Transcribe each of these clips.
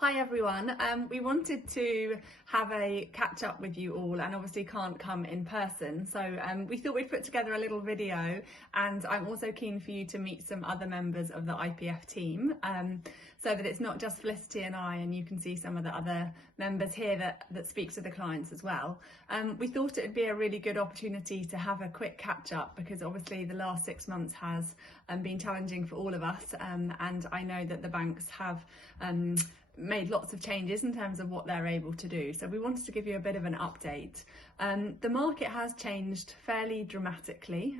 Hi everyone, we wanted to have a catch up with you all and obviously can't come in person, so we thought we'd put together a little video, and I'm also keen for you to meet some other members of the IPF team so that it's not just Felicity and I, and you can see some of the other members here that speak to the clients as well. We thought it would be a really good opportunity to have a quick catch up because obviously the last 6 months has been challenging for all of us, and I know that the banks have made lots of changes in terms of what they're able to do. So we wanted to give you a bit of an update. The market has changed fairly dramatically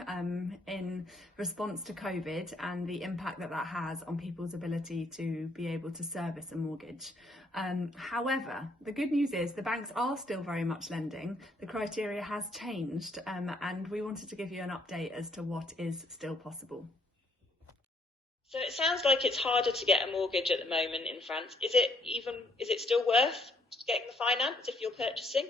in response to COVID and the impact that that has on people's ability to be able to service a mortgage. However, the good news is the banks are still very much lending. The criteria has changed, and we wanted to give you an update as to what is still possible. So it sounds like it's harder to get a mortgage at the moment in France. Is it still worth getting the finance if you're purchasing?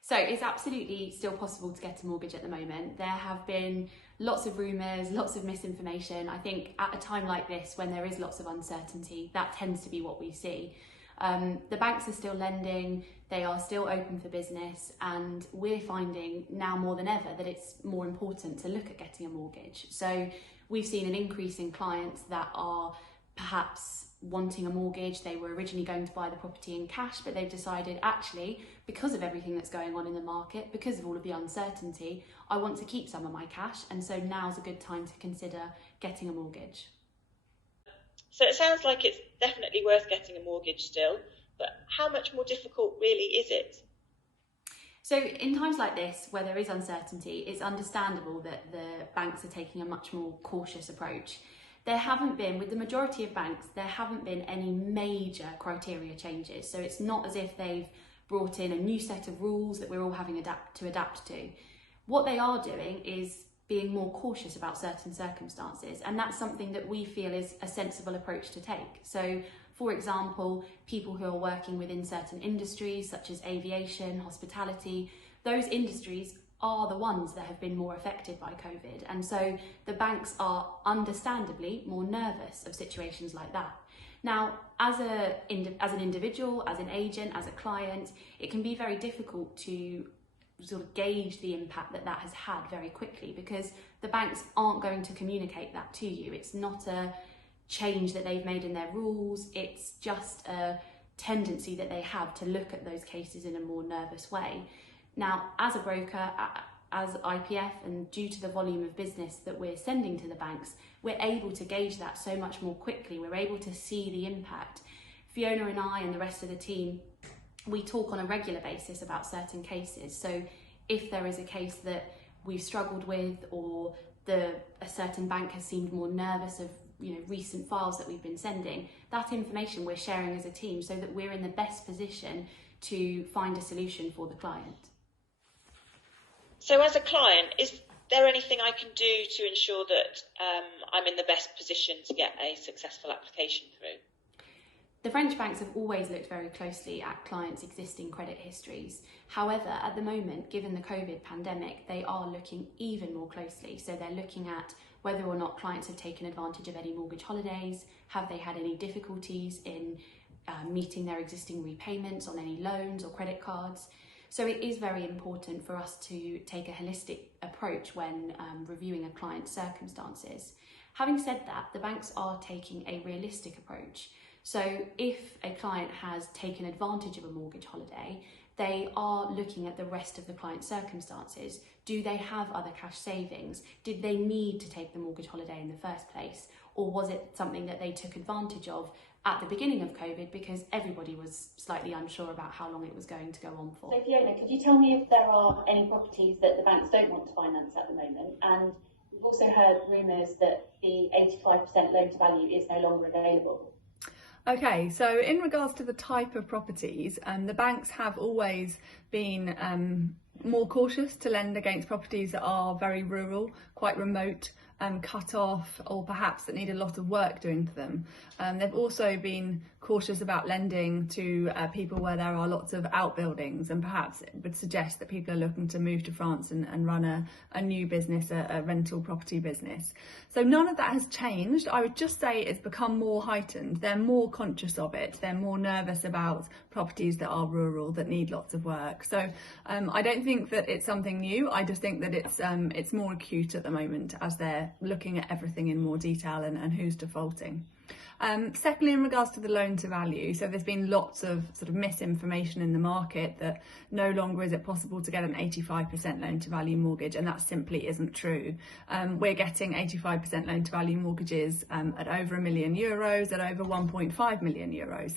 So it's absolutely still possible to get a mortgage at the moment. There have been lots of rumours, lots of misinformation. I think at a time like this, when there is lots of uncertainty, that tends to be what we see. The banks are still lending, they are still open for business, and we're finding now more than ever that it's more important to look at getting a mortgage. So we've seen an increase in clients that are perhaps wanting a mortgage. They were originally going to buy the property in cash, but they've decided, actually, because of everything that's going on in the market, because of all of the uncertainty, I want to keep some of my cash, and so now's a good time to consider getting a mortgage. So it sounds like it's definitely worth getting a mortgage still, but how much more difficult really is it? So in times like this, where there is uncertainty, it's understandable that the banks are taking a much more cautious approach. There haven't been, with the majority of banks, there haven't been any major criteria changes. So it's not as if they've brought in a new set of rules that we're all having to adapt to. What they are doing is being more cautious about certain circumstances, and that's something that we feel is a sensible approach to take. So, for example, people who are working within certain industries such as aviation, hospitality, those industries are the ones that have been more affected by COVID, and so the banks are understandably more nervous of situations like that. Now, as an individual, as an agent, as a client, it can be very difficult to sort of gauge the impact that has had very quickly, because the banks aren't going to communicate that to you. It's not a change that they've made in their rules, it's just a tendency that they have to look at those cases in a more nervous way. Now, as a broker, as IPF, and due to the volume of business that we're sending to the banks, we're able to gauge that so much more quickly. We're able to see the impact. Fiona and I and the rest of the team, we talk on a regular basis about certain cases. So if there is a case that we've struggled with, or a certain bank has seemed more nervous of recent files that we've been sending, that information we're sharing as a team so that we're in the best position to find a solution for the client. So as a client, is there anything I can do to ensure that I'm in the best position to get a successful application through? The French banks have always looked very closely at clients' existing credit histories. However, at the moment, given the COVID pandemic, they are looking even more closely. So they're looking at whether or not clients have taken advantage of any mortgage holidays, have they had any difficulties in meeting their existing repayments on any loans or credit cards. So it is very important for us to take a holistic approach when reviewing a client's circumstances. Having said that, the banks are taking a realistic approach. So if a client has taken advantage of a mortgage holiday, they are looking at the rest of the client's circumstances. Do they have other cash savings? Did they need to take the mortgage holiday in the first place? Or was it something that they took advantage of at the beginning of COVID because everybody was slightly unsure about how long it was going to go on for? So Fiona, could you tell me if there are any properties that the banks don't want to finance at the moment? And we've also heard rumours that the 85% loan to value is no longer available. Okay, so in regards to the type of properties, the banks have always been more cautious to lend against properties that are very rural, quite remote, cut off, or perhaps that need a lot of work doing to them. They've also been cautious about lending to people where there are lots of outbuildings, and perhaps it would suggest that people are looking to move to France and run a new business, a rental property business. So none of that has changed. I would just say it's become more heightened. They're more conscious of it. They're more nervous about properties that are rural, that need lots of work. So I don't think that it's something new. I just think that it's more acute at the moment as they're looking at everything in more detail and who's defaulting. Secondly, in regards to the loan to value, so there's been lots of sort of misinformation in the market that no longer is it possible to get an 85% loan to value mortgage, and that simply isn't true. We're getting 85% loan to value mortgages at over €1 million, at over 1.5 million euros.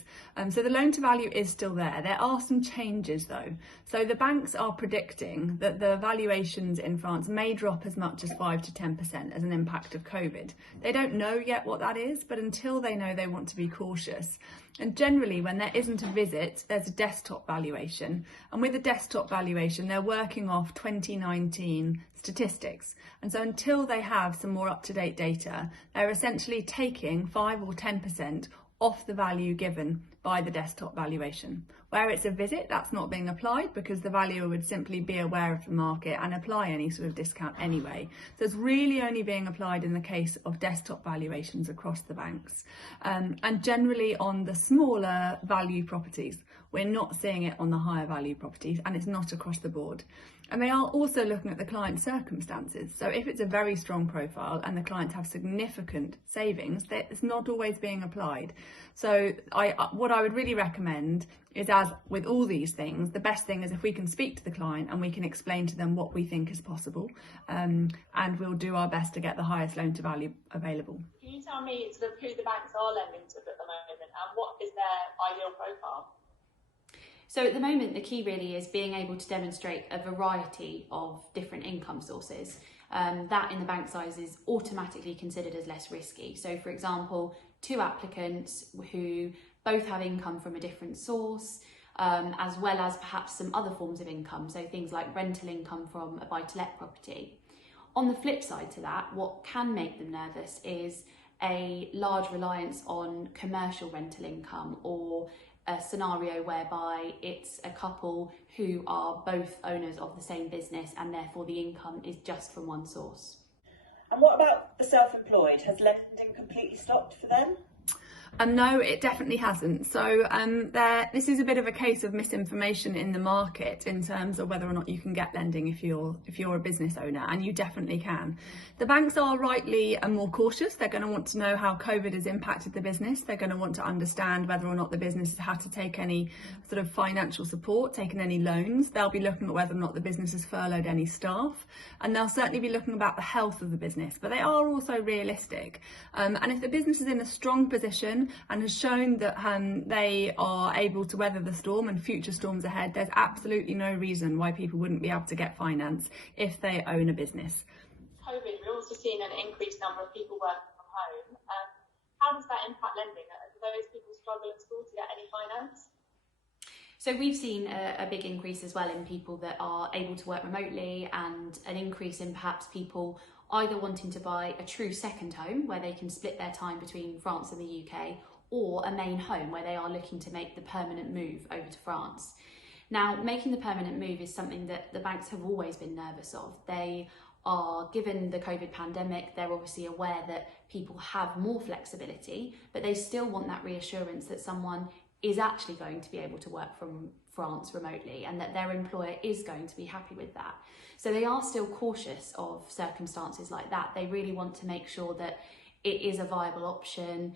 So the loan to value is still there. There are some changes though. So the banks are predicting that the valuations in France may drop as much as 5 to 10% as an impact of COVID. They don't know yet what that is, but until they know, they want to be cautious. And generally, when there isn't a visit, there's a desktop valuation. And with a desktop valuation, they're working off 2019 statistics. And so until they have some more up-to-date data, they're essentially taking 5 or 10% off the value given by the desktop valuation. Where it's a visit, that's not being applied because the valuer would simply be aware of the market and apply any sort of discount anyway. So it's really only being applied in the case of desktop valuations across the banks. And generally on the smaller value properties. We're not seeing it on the higher value properties, and it's not across the board. And they are also looking at the client's circumstances. So if it's a very strong profile and the clients have significant savings, it's not always being applied. So what I would really recommend is, as with all these things, the best thing is if we can speak to the client and we can explain to them what we think is possible, and we'll do our best to get the highest loan to value available. Can you tell me sort of who the banks are lending to at the moment and what is their ideal profile? So at the moment, the key really is being able to demonstrate a variety of different income sources. That in the bank size is automatically considered as less risky. So for example, 2 applicants who both have income from a different source, as well as perhaps some other forms of income. So things like rental income from a buy-to-let property. On the flip side to that, what can make them nervous is a large reliance on commercial rental income, or a scenario whereby it's a couple who are both owners of the same business and therefore the income is just from one source. And what about the self-employed? Has lending completely stopped for them? No, it definitely hasn't. So this is a bit of a case of misinformation in the market in terms of whether or not you can get lending if you're a business owner, and you definitely can. The banks are rightly more cautious. They're going to want to know how COVID has impacted the business. They're going to want to understand whether or not the business has had to take any sort of financial support, taken any loans. They'll be looking at whether or not the business has furloughed any staff, and they'll certainly be looking about the health of the business. But they are also realistic. And if the business is in a strong position and has shown that they are able to weather the storm and future storms ahead, there's absolutely no reason why people wouldn't be able to get finance if they own a business. COVID, we're also seeing an increased number of people working from home. How does that impact lending? Do those people struggle at school to get any finance? So we've seen a big increase as well in people that are able to work remotely, and an increase in perhaps people either wanting to buy a true second home where they can split their time between France and the UK, or a main home where they are looking to make the permanent move over to France. Now, making the permanent move is something that the banks have always been nervous of. They are, given the COVID pandemic, they're obviously aware that people have more flexibility, but they still want that reassurance that someone is actually going to be able to work from France remotely, and that their employer is going to be happy with that. So they are still cautious of circumstances like that. They really want to make sure that it is a viable option.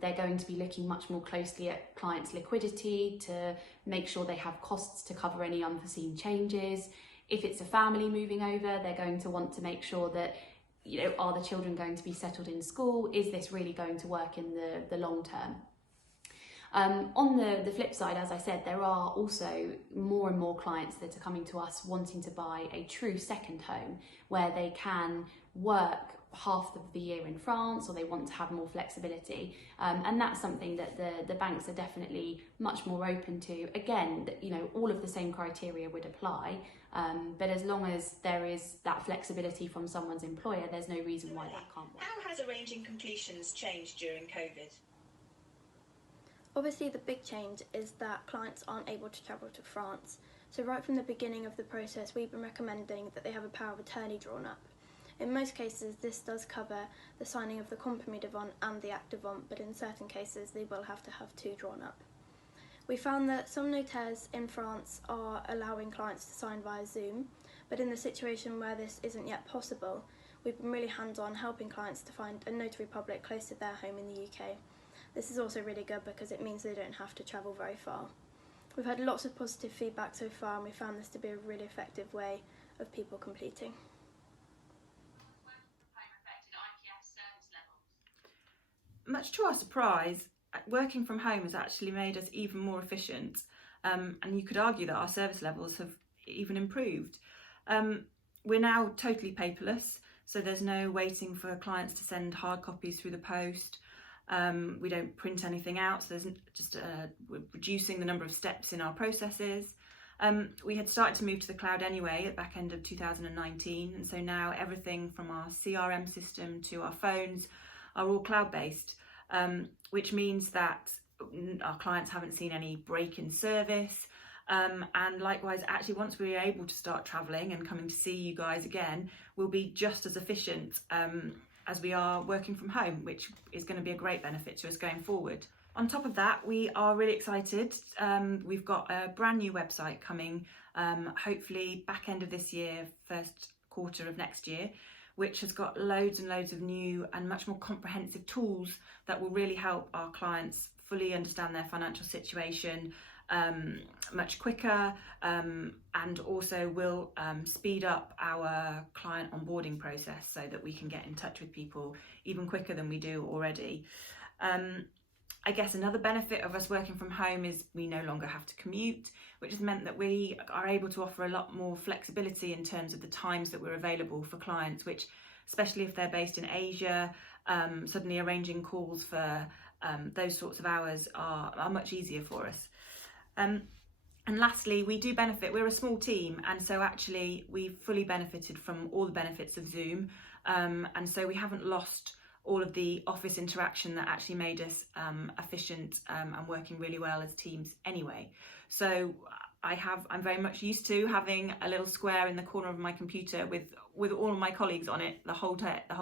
They're going to be looking much more closely at clients' liquidity to make sure they have costs to cover any unforeseen changes. If it's a family moving over, they're going to want to make sure that, you know, are the children going to be settled in school? Is this really going to work in the long term? On the flip side, as I said, there are also more and more clients that are coming to us wanting to buy a true second home where they can work half of the year in France, or they want to have more flexibility, and that's something that the banks are definitely much more open to. Again, you know, all of the same criteria would apply, But as long as there is that flexibility from someone's employer, there's no reason why that can't work. How has arranging completions changed during COVID? Obviously, the big change is that clients aren't able to travel to France. So right from the beginning of the process, we've been recommending that they have a power of attorney drawn up. In most cases, this does cover the signing of the compromis devant and the acte devant, but in certain cases, they will have to have two drawn up. We found that some notaires in France are allowing clients to sign via Zoom, but in the situation where this isn't yet possible, we've been really hands-on helping clients to find a notary public close to their home in the UK. This is also really good because it means they don't have to travel very far. We've had lots of positive feedback so far, and we found this to be a really effective way of people completing. Much to our surprise, working from home has actually made us even more efficient, and you could argue that our service levels have even improved. We're now totally paperless, so there's no waiting for clients to send hard copies through the post. We don't print anything out, so we're reducing the number of steps in our processes. We had started to move to the cloud anyway at the back end of 2019, and so now everything from our CRM system to our phones are all cloud-based, which means that our clients haven't seen any break in service. And likewise, actually, once we're able to start travelling and coming to see you guys again, we'll be just as efficient as we are working from home, which is going to be a great benefit to us going forward. On top of that, we are really excited. We've got a brand new website coming, hopefully back end of this year, first quarter of next year, which has got loads and loads of new and much more comprehensive tools that will really help our clients fully understand their financial situation much quicker, and also will speed up our client onboarding process so that we can get in touch with people even quicker than we do already. I guess another benefit of us working from home is we no longer have to commute, which has meant that we are able to offer a lot more flexibility in terms of the times that we're available for clients, which, especially if they're based in Asia, suddenly arranging calls for those sorts of hours are much easier for us. And lastly, we do benefit, we're a small team, and so actually we've fully benefited from all the benefits of Zoom, and so we haven't lost all of the office interaction that actually made us efficient and working really well as teams anyway. So I'm very much used to having a little square in the corner of my computer with all of my colleagues on it the whole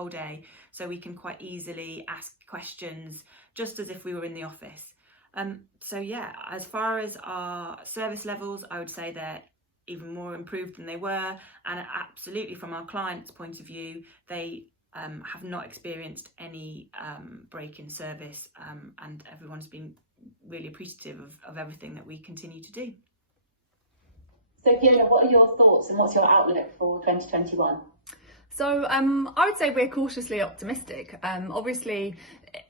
day, so we can quite easily ask questions just as if we were in the office. So yeah, as far as our service levels, I would say they're even more improved than they were, and absolutely from our clients' point of view, they have not experienced any break in service, and everyone's been really appreciative of everything that we continue to do. So Fiona, what are your thoughts and what's your outlook for 2021? So I would say we're cautiously optimistic. Obviously,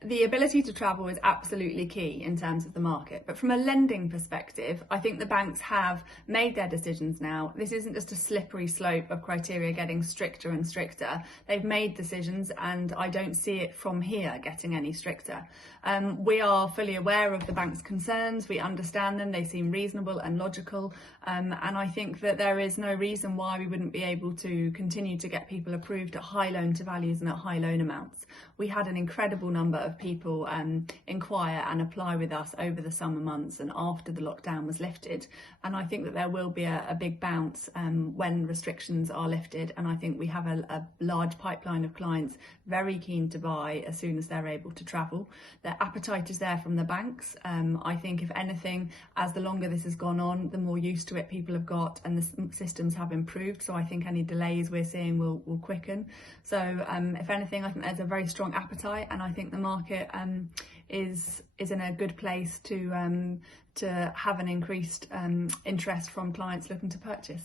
the ability to travel is absolutely key in terms of the market. But from a lending perspective, I think the banks have made their decisions now. This isn't just a slippery slope of criteria getting stricter and stricter. They've made decisions, and I don't see it from here getting any stricter. We are fully aware of the bank's concerns. We understand them. They seem reasonable and logical. And I think that there is no reason why we wouldn't be able to continue to get people approved at high loan to values and at high loan amounts. We had an incredible number of people inquire and apply with us over the summer months and after the lockdown was lifted. And I think that there will be a big bounce when restrictions are lifted. And I think we have a large pipeline of clients very keen to buy as soon as they're able to travel. Their appetite is there from the banks. I think if anything, as the longer this has gone on, the more used to it people have got and the systems have improved. So I think any delays we're seeing will quicken. So if anything, I think there's a very strong appetite, and I think the market is in a good place to have an increased interest from clients looking to purchase.